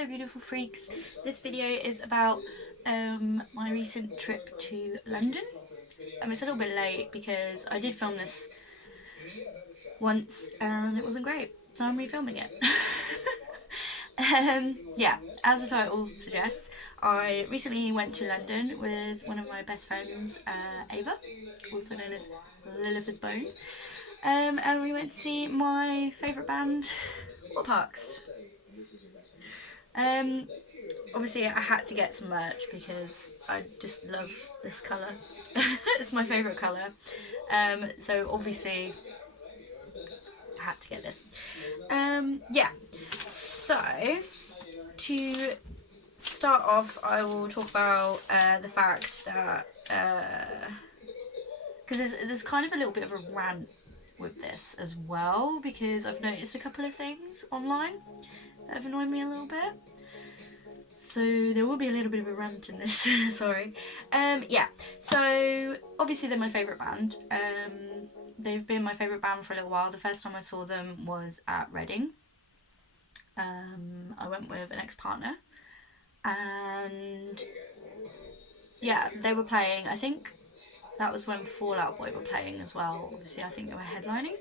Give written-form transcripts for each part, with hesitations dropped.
Hello beautiful freaks. This video is about my recent trip to London. It's a little bit late because I did film this once and it wasn't great, so I'm refilming it. Yeah, as the title suggests, I recently went to London with one of my best friends, Ava, also known as Lilith's Bones, and we went to see my favourite band, Waterparks. Obviously I had to get some merch because I just love this colour. It's my favourite colour. So obviously I had to get this. Yeah, so to start off I will talk about the fact that because there's kind of a little bit of a rant with this as well, because I've noticed a couple of things online that have annoyed me a little bit. So there will be a little bit of a rant in this, sorry. Yeah, so obviously they're my favourite band. They've been my favourite band for a little while. The first time I saw them was at Reading. I went with an ex-partner and yeah, they were playing, I think that was when Fall Out Boy were playing as well. Obviously I think they were headlining.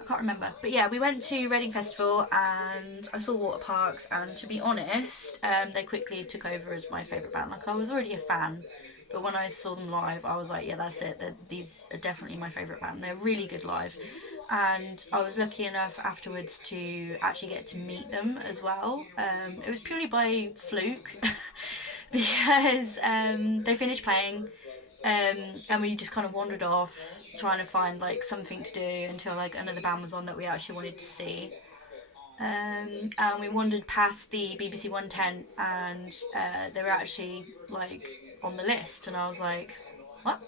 I can't remember, but yeah, we went to Reading Festival and I saw Waterparks, and to be honest, they quickly took over as my favourite band. Like, I was already a fan, but when I saw them live I was like, yeah, that's it, these are definitely my favourite band. They're really good live, and I was lucky enough afterwards to actually get to meet them as well. It was purely by fluke because they finished playing, and we just kind of wandered off trying to find like something to do until like another band was on that we actually wanted to see. And we wandered past the BBC One tent, and they were actually like on the list, and I was like, what?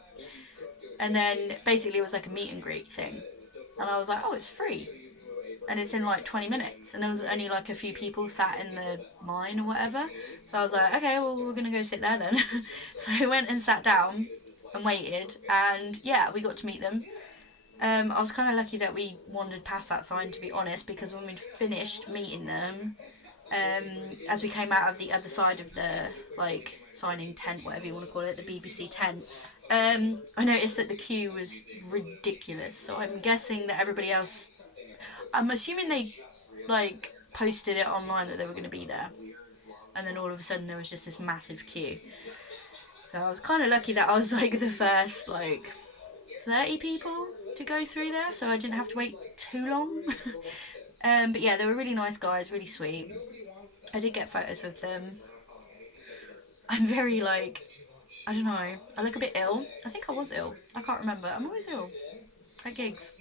And then basically it was like a meet and greet thing, and I was like, oh, it's free and it's in like 20 minutes, and there was only like a few people sat in the line or whatever, so I was like, okay, well, we're gonna go sit there then. So I went and sat down and waited, and yeah, we got to meet them. I was kind of lucky that we wandered past that sign, to be honest, because when we'd finished meeting them, as we came out of the other side of the like signing tent, whatever you want to call it, the BBC tent, I noticed that the queue was ridiculous. So I'm guessing that everybody else, I'm assuming they like posted it online that they were going to be there, and then all of a sudden there was just this massive queue. So I was kind of lucky that I was like the first like 30 people to go through there, so I didn't have to wait too long. But yeah, they were really nice guys, really sweet. I did get photos with them. I'm very like, I don't know, I look a bit ill. I think I was ill. I can't remember. I'm always ill at gigs.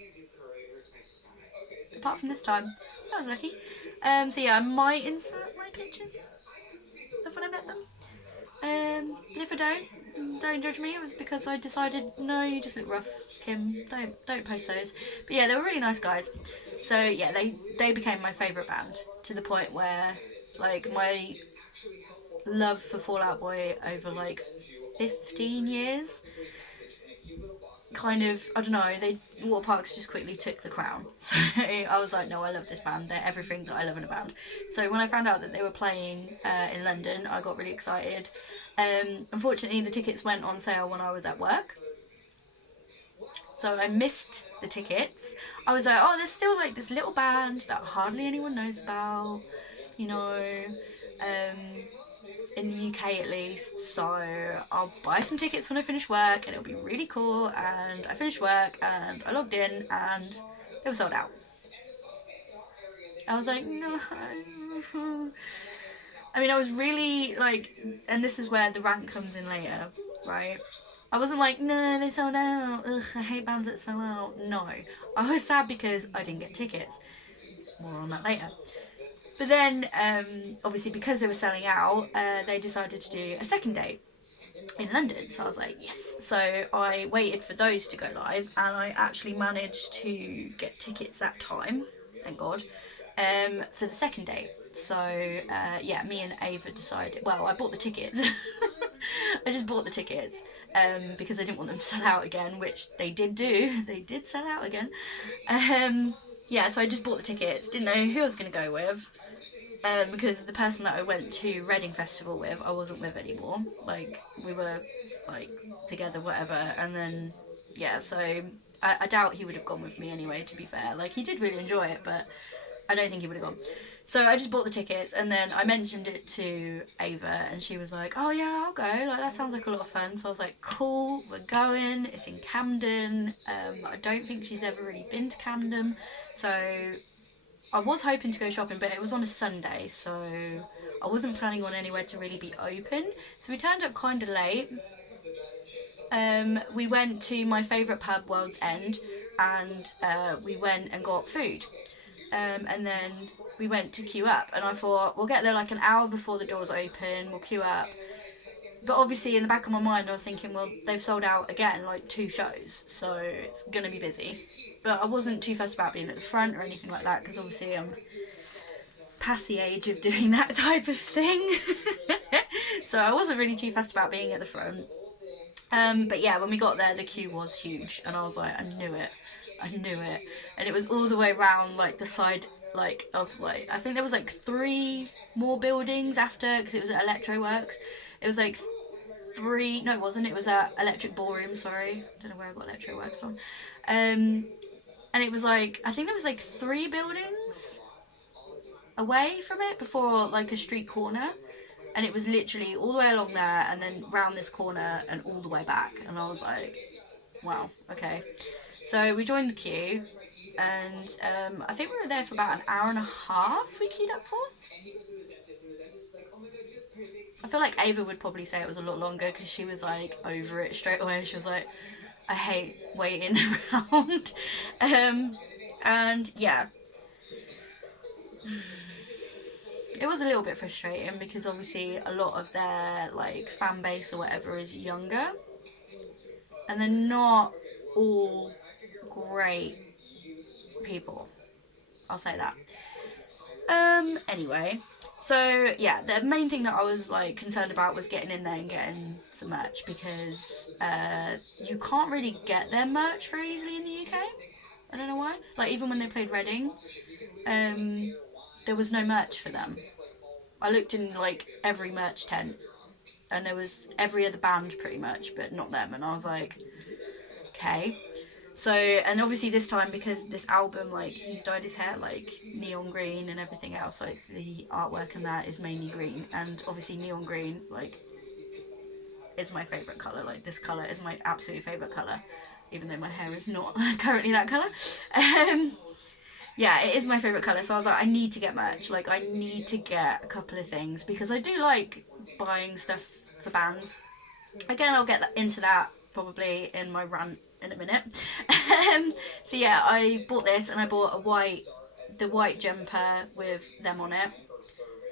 Apart from this time, I was lucky. So yeah, I might insert my pictures of when I met them. But if I don't judge me. It was because I decided, no, you just look rough, Kim. Don't post those. But yeah, they were really nice guys. So yeah, they became my favourite band, to the point where like my love for Fall Out Boy over like 15 years kind of, I don't know, Waterparks just quickly took the crown. So I was like, no, I love this band. They're everything that I love in a band. So when I found out that they were playing in London, I got really excited. Unfortunately, the tickets went on sale when I was at work, so I missed the tickets. I was like, oh, there's still like this little band that hardly anyone knows about, you know, in the UK at least, so I'll buy some tickets when I finish work and it'll be really cool. And I finished work and I logged in and they were sold out. I was like, no. I mean, I was really like, and this is where the rant comes in later, right? I wasn't like, no, they sold out. Ugh, I hate bands that sell out. No. I was sad because I didn't get tickets. More on that later. But then, obviously, because they were selling out, they decided to do a second date in London. So I was like, yes. So I waited for those to go live, and I actually managed to get tickets that time, thank God, for the second date. So yeah, me and Ava decided, well, I bought the tickets. I just bought the tickets because I didn't want them to sell out again, which they did do. They did sell out again. Yeah, so I just bought the tickets, didn't know who I was going to go with. because the person that I went to Reading Festival with, I wasn't with anymore. Like we were like together, whatever, and then yeah, so I doubt he would have gone with me anyway. To be fair, like he did really enjoy it, but I don't think he would have gone. So I just bought the tickets, and then I mentioned it to Ava, and she was like, "Oh yeah, I'll go. Like that sounds like a lot of fun." So I was like, "Cool, we're going. It's in Camden. I don't think she's ever really been to Camden, so I was hoping to go shopping, but it was on a Sunday, so I wasn't planning on anywhere to really be open. So we turned up kind of late. We went to my favourite pub, World's End, and we went and got food. And then we went to queue up, and I thought we'll get there like an hour before the doors open. We'll queue up. But obviously, in the back of my mind, I was thinking, well, they've sold out again, like 2 shows, so it's gonna be busy. But I wasn't too fussed about being at the front or anything like that because obviously I'm past the age of doing that type of thing. So I wasn't really too fussed about being at the front. But yeah, when we got there, the queue was huge, and I was like, I knew it, I knew it, and it was all the way around like the side, like of like I think there was like 3 more buildings after because it was at Electroworks. It was like three. No, it wasn't. It was at Electric Ballroom. Sorry, I don't know where I got Electroworks from. And it was like I think there was like 3 buildings away from it before like a street corner, and it was literally all the way along there and then round this corner and all the way back, and I was like, wow, okay. So we joined the queue, and I think we were there for about an hour and a half. We queued up for. I feel like Ava would probably say it was a lot longer because she was like over it straight away. She was like, I hate waiting around. And yeah, it was a little bit frustrating because obviously a lot of their like fan base or whatever is younger, and they're not all great people. I'll say that. Anyway, so yeah, the main thing that I was like concerned about was getting in there and getting some merch because you can't really get their merch very easily in the UK. I don't know why. Like even when they played Reading, um, there was no merch for them. I looked in like every merch tent, and there was every other band pretty much, but not them. And I was like, okay. So, and obviously this time because this album, like he's dyed his hair like neon green and everything else, like the artwork and that is mainly green, and obviously neon green like is my favorite color. Like this color is my absolute favorite color, even though my hair is not currently that color. Um, yeah, it is my favorite color. So I was like, I need to get merch. Like I need to get a couple of things because I do like buying stuff for bands. Again, I'll get into that probably in my rant in a minute. So yeah, I bought this and I bought the white jumper with them on it,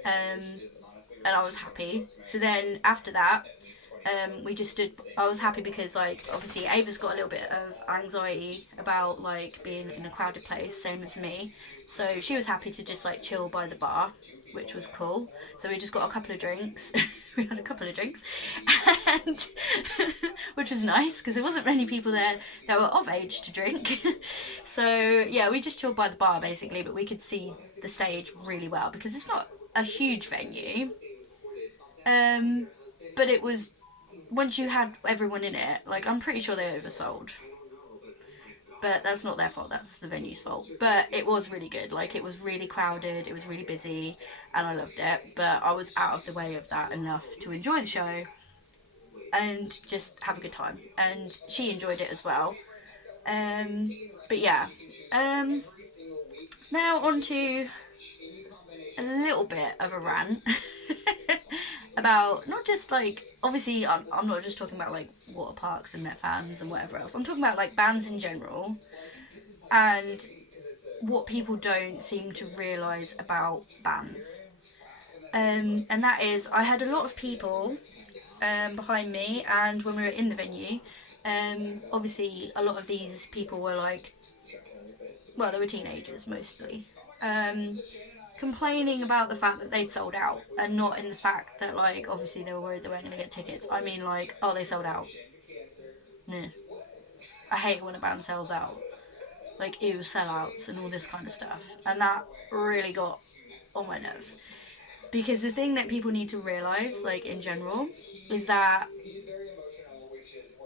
um, and I was happy. So then after that, we just stood. I was happy because like obviously Ava's got a little bit of anxiety about like being in a crowded place, same as me. So she was happy to just like chill by the bar, which was cool. So we just got a couple of drinks. We had a couple of drinks, and which was nice because there wasn't many people there that were of age to drink. So yeah, we just chilled by the bar basically, but we could see the stage really well because it's not a huge venue. Um, but it was once you had everyone in it, like I'm pretty sure they oversold. But that's not their fault, that's the venue's fault. But it was really good. Like it was really crowded, it was really busy, and I loved it. But I was out of the way of that enough to enjoy the show and just have a good time. And she enjoyed it as well. Um but yeah. Um Now on to a little bit of a rant about not just like obviously I'm not just talking about like Waterparks and their fans and whatever else. I'm talking about like bands in general and what people don't seem to realise about bands. And that is I had a lot of people behind me, and when we were in the venue, obviously a lot of these people were like, well, they were teenagers mostly, um, complaining about the fact that they'd sold out, and not in the fact that like obviously they were worried they weren't going to get tickets. I mean like, oh, they sold out. Nah. I hate it when a band sells out. Like ew, sellouts and all this kind of stuff, and that really got on my nerves. Because the thing that people need to realize, like in general, is that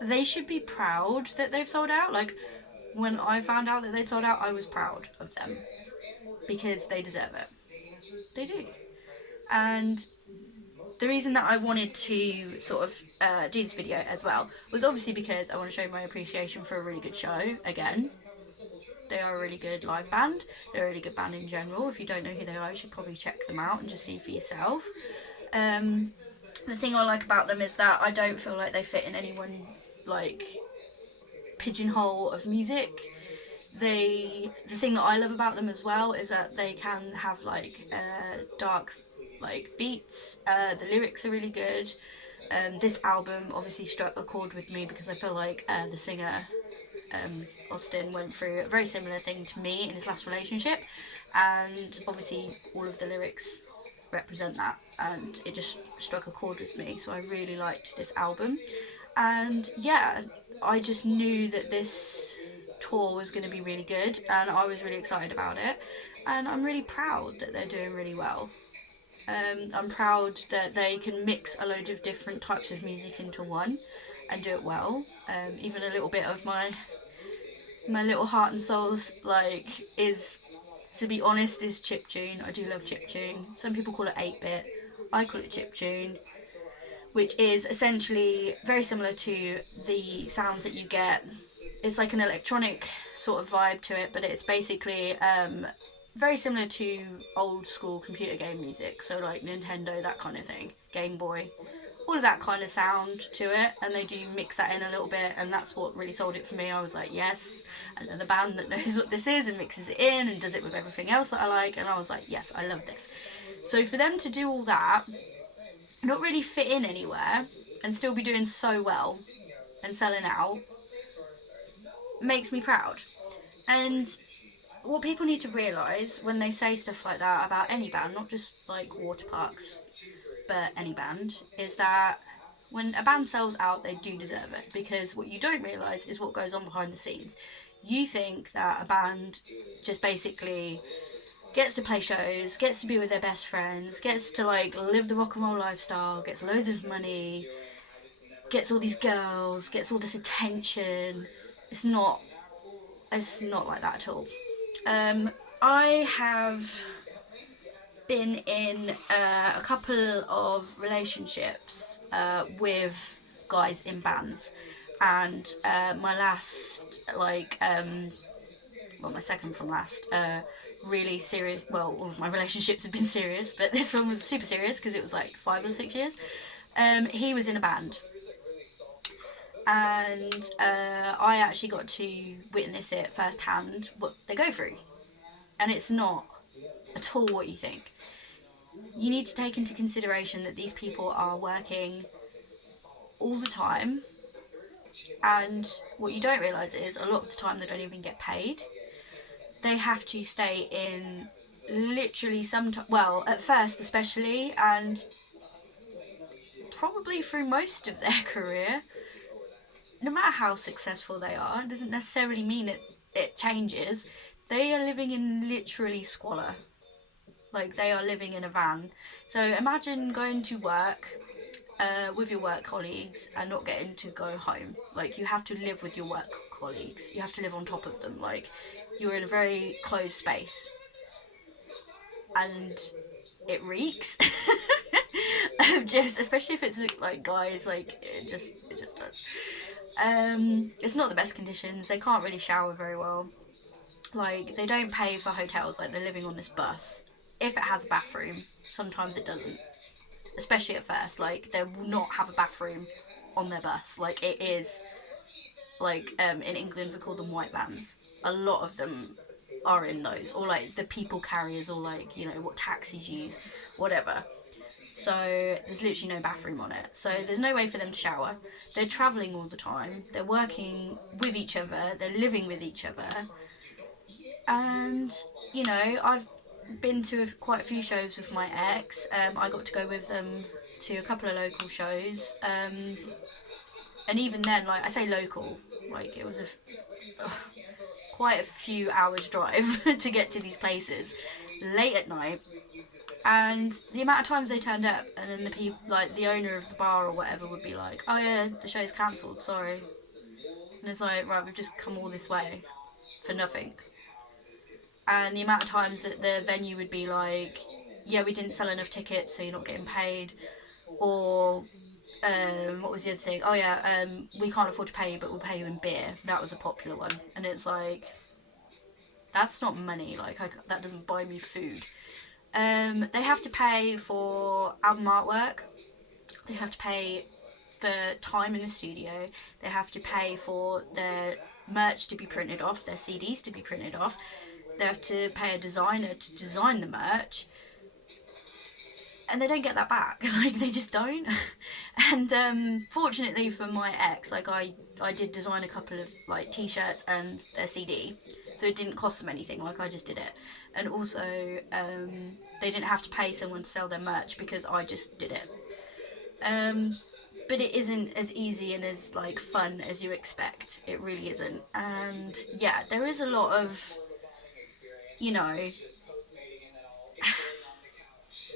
they should be proud that they've sold out. Like when I found out that they'd sold out, I was proud of them because they deserve it. They do. And the reason that I wanted to sort of do this video as well was obviously because I want to show my appreciation for a really good show again. They are a really good live band. They're a really good band in general. If you don't know who they are, you should probably check them out and just see for yourself. The thing I like about them is that I don't feel like they fit in any one like pigeonhole of music. The thing that I love about them as well is that they can have like dark like beats. The lyrics are really good. This album obviously struck a chord with me because I feel like the singer Austin went through a very similar thing to me in his last relationship, and obviously all of the lyrics represent that, and it just struck a chord with me. So I really liked this album, and yeah, I just knew that this tour was going to be really good, and I was really excited about it, and I'm really proud that they're doing really well. I'm proud that they can mix a load of different types of music into one and do it well. Even a little bit of my little heart and soul like is, to be honest, is chiptune. I do love chiptune. Some people call it 8-bit. I call it chiptune, which is essentially very similar to the sounds that you get. It's like an electronic sort of vibe to it, but it's basically very similar to old school computer game music, so like Nintendo, that kind of thing, Game Boy, all of that kind of sound to it, and they do mix that in a little bit, and that's what really sold it for me. I was like, yes, another band that knows what this is and mixes it in and does it with everything else that I like, and I was like, yes, I love this. So for them to do all that, not really fit in anywhere, and still be doing so well and selling out, makes me proud. And what people need to realise when they say stuff like that about any band, not just like Waterparks, but any band, is that when a band sells out, they do deserve it. Because what you don't realise is what goes on behind the scenes. You think that a band just basically gets to play shows, gets to be with their best friends, gets to like live the rock and roll lifestyle, gets loads of money, gets all these girls, gets all this attention. It's not. It's not like that at all. I have been in a couple of relationships with guys in bands, and my last, well, my second from last, really serious. Well, all of my relationships have been serious, but this one was super serious because it was like 5 or 6 years. He was in a band, and I actually got to witness it firsthand what they go through, and it's not at all what you think. You need to take into consideration that these people are working all the time, and what you don't realise is a lot of the time they don't even get paid. They have to stay in literally well, at first especially, and probably through most of their career, no matter how successful they are, it doesn't necessarily mean that it changes. They are living in literally squalor. Like, they are living in a van. So imagine going to work with your work colleagues and not getting to go home. Like, you have to live with your work colleagues. You have to live on top of them. Like, you're in a very closed space. And it reeks. Just, especially if it's like guys, like, it just does. It's not the best conditions. They can't really shower very well. Like, they don't pay for hotels. Like, they're living on this bus. If it has a bathroom, sometimes it doesn't. Especially at first, like, they will not have a bathroom on their bus. Like, it is, like, in England we call them white vans. A lot of them are in those, or like the people carriers, or like, you know, what taxis use, whatever. So there's literally no bathroom on it. So there's no way for them to shower. They're travelling all the time. They're working with each other. They're living with each other. And, you know, I've been to quite a few shows with my ex. I got to go with them to a couple of local shows. And even then, like, I say local, like, it was quite a few hours drive to get to these places late at night. And the amount of times they turned up, and then the people, like the owner of the bar or whatever, would be like, "Oh yeah, the show's cancelled. Sorry." And it's like, right, we've just come all this way for nothing. And the amount of times that the venue would be like, "Yeah, we didn't sell enough tickets, so you're not getting paid," or what was the other thing? Oh yeah, we can't afford to pay you, but we'll pay you in beer. That was a popular one, and it's like, that's not money. Like that doesn't buy me food. They have to pay for album artwork. They have to pay for time in the studio. They have to pay for their merch to be printed off, their CDs to be printed off. They have to pay a designer to design the merch, and they don't get that back. Like they just don't. And fortunately for my ex, like I did design a couple of like t-shirts and their CD, so it didn't cost them anything. Like I just did it, and also they didn't have to pay someone to sell their merch because I just did it. Um, but it isn't as easy and as like fun as you expect. It really isn't. And yeah, there is a lot of, you know,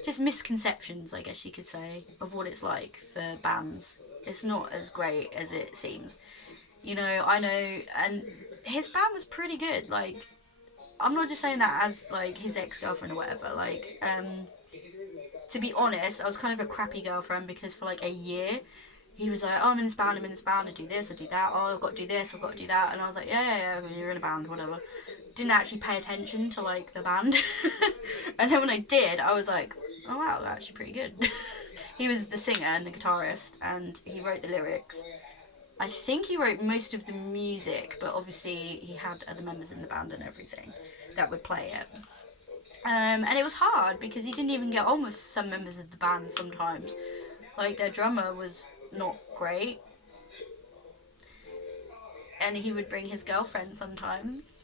just misconceptions, I guess you could say, of what it's like for bands. It's not as great as it seems. I know, and his band was pretty good. Like, I'm not just saying that as like his ex girlfriend or whatever. Like, to be honest, I was kind of a crappy girlfriend because for like a year, he was like, "Oh, I'm in this band, I'm in this band, I do this, I do that, oh, I've got to do this, I've got to do that," and I was like, "Yeah, yeah, yeah, you're in a band, whatever." Didn't actually pay attention to like the band, and then when I did, I was like, "Oh wow, they're actually pretty good." He was the singer and the guitarist, and he wrote the lyrics. I think he wrote most of the music, but obviously he had other members in the band and everything that would play it. And it was hard because he didn't even get on with some members of the band sometimes. Like their drummer was not great, and he would bring his girlfriend sometimes.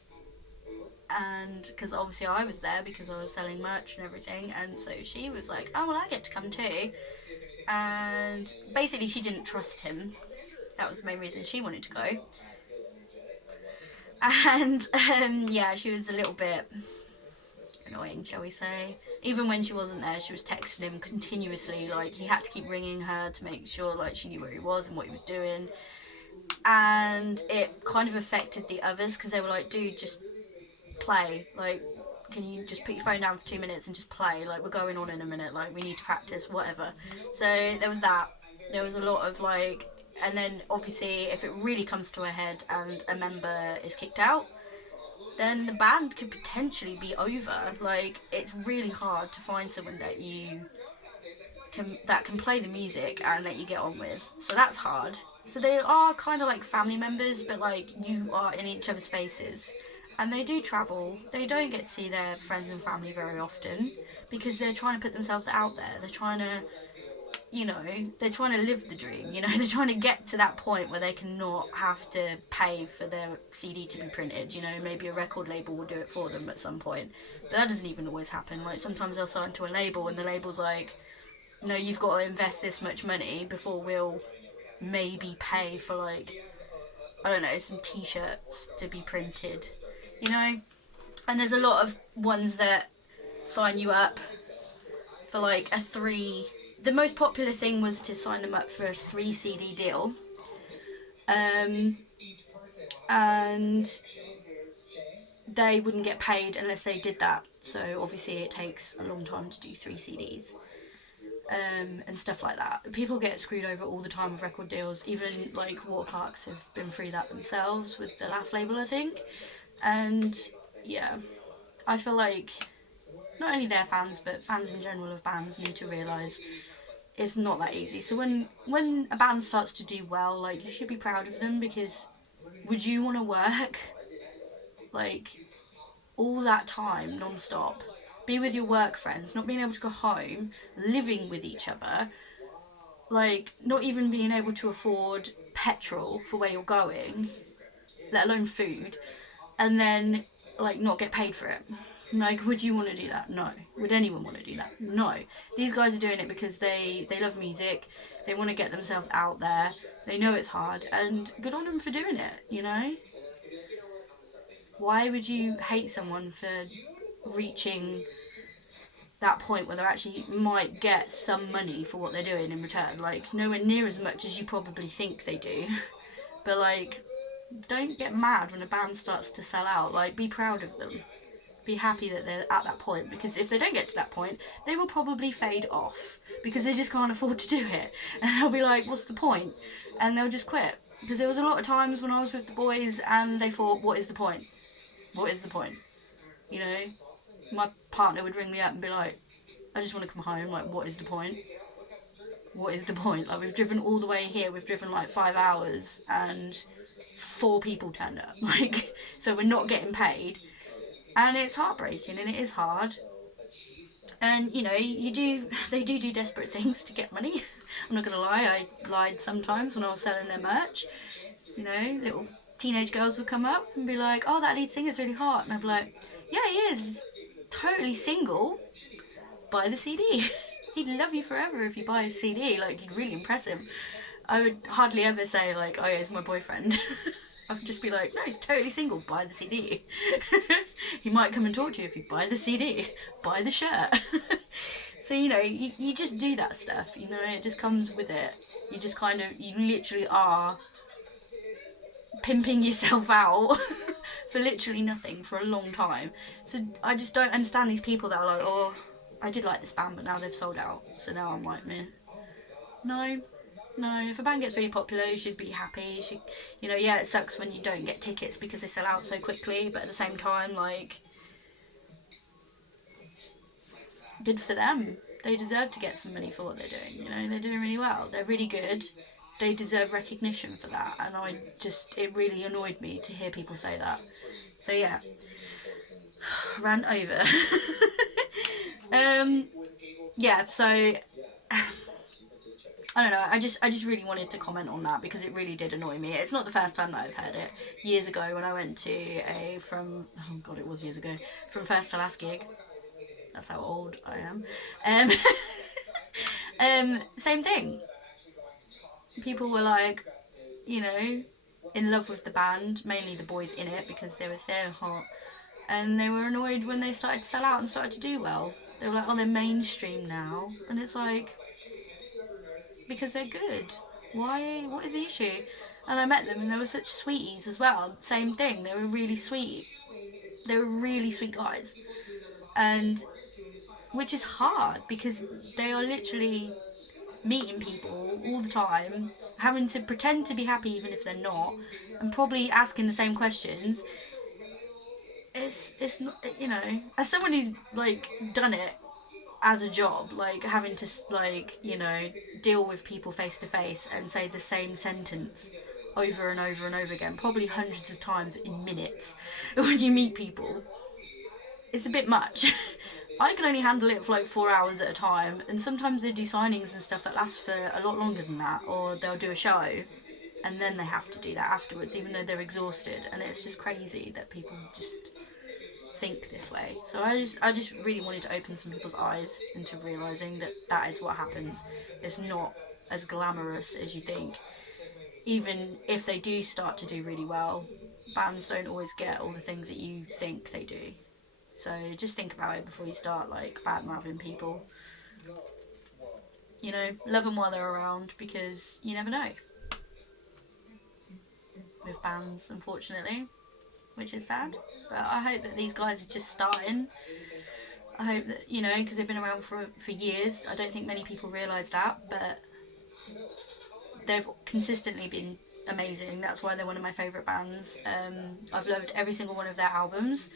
And because obviously I was there because I was selling merch and everything, and so she was like, "Oh well, I get to come too." And basically, she didn't trust him. That was the main reason she wanted to go. And yeah, she was a little bit annoying, shall we say. Even when she wasn't there, she was texting him continuously. Like he had to keep ringing her to make sure like she knew where he was and what he was doing. And it kind of affected the others because they were like, "Dude, just play. Like, can you just put your phone down for 2 minutes and just play? Like, we're going on in a minute. Like, we need to practice, whatever." So there was that. There was a lot of like, and then obviously, if it really comes to a head and a member is kicked out, then the band could potentially be over. Like, it's really hard to find someone that can play the music and that you get on with. So that's hard. So they are kind of like family members, but like you are in each other's faces. And they do travel. They don't get to see their friends and family very often because they're trying to put themselves out there. They're trying to live the dream. They're trying to get to that point where they cannot have to pay for their CD to be printed. Maybe a record label will do it for them at some point. But that doesn't even always happen. Like sometimes they'll sign to a label and the label's like, "No, you've got to invest this much money before we'll maybe pay for like, I don't know, some t-shirts to be printed." you know and there's a lot of ones that sign you up for like a three. The most popular thing was to sign them up for a 3 CD deal, um and they wouldn't get paid unless they did that. So obviously it takes a long time to do 3 CDs, and stuff like that. People get screwed over all the time with record deals. Even like Waterparks have been through that themselves with the last label, I think. And yeah, I feel like not only their fans but fans in general of bands need to realise it's not that easy. So when a band starts to do well, like you should be proud of them, because would you want to work like all that time non-stop, be with your work friends, not being able to go home, living with each other, like not even being able to afford petrol for where you're going, let alone food, and then like not get paid for it? Like, would you want to do that? No. Would anyone want to do that? No. These guys are doing it because they love music, they want to get themselves out there, they know it's hard, and good on them for doing it. Why would you hate someone for reaching that point where they actually might get some money for what they're doing in return. Like, nowhere near as much as you probably think they do. But, like, don't get mad when a band starts to sell out. Like, be proud of them. Be happy that they're at that point, because if they don't get to that point, they will probably fade off because they just can't afford to do it. And they'll be like, what's the point? And they'll just quit. Because there was a lot of times when I was with the boys and they thought, what is the point? What is the point? You know, my partner would ring me up and be like, I just want to come home. Like, what is the point? What is the point? Like, we've driven all the way here. We've driven like 5 hours and 4 people turned up. Like, so we're not getting paid. And it's heartbreaking and it is hard. And, you know, they do desperate things to get money. I'm not going to lie, I lied sometimes when I was selling their merch. You know, little teenage girls would come up and be like, oh, that lead singer's really hot. And I'd be like, yeah, he is. Totally single. Buy the CD. He'd love you forever if you buy his CD. Like, you'd really impress him. I would hardly ever say, like, oh yeah, he's my boyfriend. I would just be like, no, he's totally single, buy the CD. He might come and talk to you if you buy the CD, buy the shirt. So, you know, you just do that stuff, you know, it just comes with it. You just kind of, you literally are pimping yourself out for literally nothing for a long time. So I just don't understand these people that are like, oh, I did like this band, but now they've sold out. So now I'm like, man, no. No, if a band gets really popular, you should be happy. You should, you know, yeah, it sucks when you don't get tickets because they sell out so quickly, but at the same time, like, good for them. They deserve to get some money for what they're doing, you know, they're doing really well. They're really good. They deserve recognition for that, and it really annoyed me to hear people say that. So, yeah, rant over. Yeah, so I don't know, I just really wanted to comment on that because it really did annoy me. It's not the first time that I've heard it. Years ago when I went to it was years ago, from first to last gig. That's how old I am. Same thing. People were like, you know, in love with the band, mainly the boys in it because they were so hot. And they were annoyed when they started to sell out and started to do well. They were like, oh, they're mainstream now. And it's like, because they're good. Why? What is the issue? And I met them and they were such sweeties as well. Same thing. They were really sweet. They were really sweet guys. And which is hard because they are literally meeting people all the time, having to pretend to be happy even if they're not, and probably asking the same questions. It's not, you know, as someone who's like done it as a job, like having to, like, you know, deal with people face to face and say the same sentence over and over and over again, probably hundreds of times in minutes when you meet people, it's a bit much. I can only handle it for like 4 hours at a time, and sometimes they do signings and stuff that last for a lot longer than that, or they'll do a show and then they have to do that afterwards even though they're exhausted, and it's just crazy that people just think this way. So I just really wanted to open some people's eyes into realising that that is what happens. It's not as glamorous as you think. Even if they do start to do really well, bands don't always get all the things that you think they do. So just think about it before you start like bad-mouthing people. You know, love them while they're around because you never know. With bands, unfortunately, which is sad. But I hope that these guys are just starting. I hope that, you know, because they've been around for years. I don't think many people realise that, but they've consistently been amazing. That's why they're one of my favourite bands. I've loved every single one of their albums,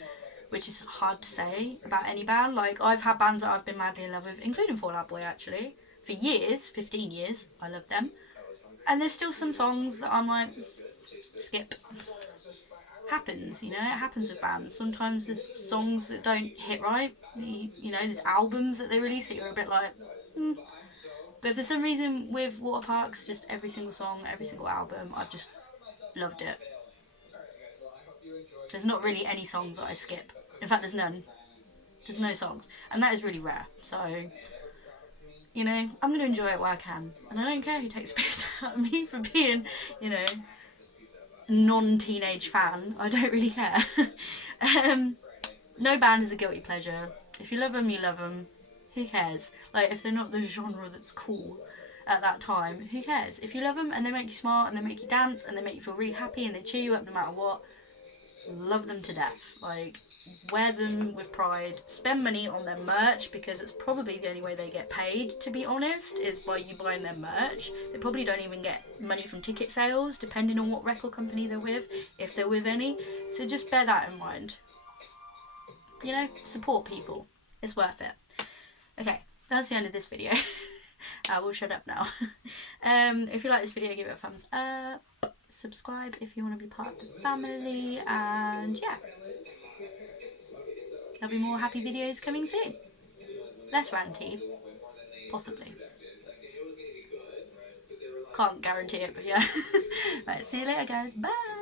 which is hard to say about any band. Like, I've had bands that I've been madly in love with, including Fall Out Boy, actually. For years, 15 years, I loved them. And there's still some songs that I'm like, skip. Happens, you know, it happens with bands. Sometimes there's songs that don't hit right. You know, there's albums that they release that you're a bit like, But for some reason with Waterparks, just every single song, every single album, I've just loved it. There's not really any songs that I skip. In fact, there's none. There's no songs. And that is really rare. So, you know, I'm going to enjoy it where I can. And I don't care who takes piss out of me for being, you know, non-teenage fan. I don't really care. No band is a guilty pleasure. If you love them, you love them. who cares? Like, if they're not the genre that's cool at that time, who cares? If you love them and they make you smile and they make you dance and they make you feel really happy and they cheer you up no matter what, love them to death. Like, wear them with pride. Spend money on their merch, because it's probably the only way they get paid, to be honest, is by you buying their merch. They probably don't even get money from ticket sales, depending on what record company they're with, if they're with any. So just bear that in mind. You know, support people. It's worth it. Okay, that's the end of this video. I will shut up now. If you like this video, give it a thumbs up. Subscribe if you want to be part of the family. And yeah, there'll be more happy videos coming soon. Less ranty, possibly. Can't guarantee it, but yeah. Right, see you later, guys. Bye.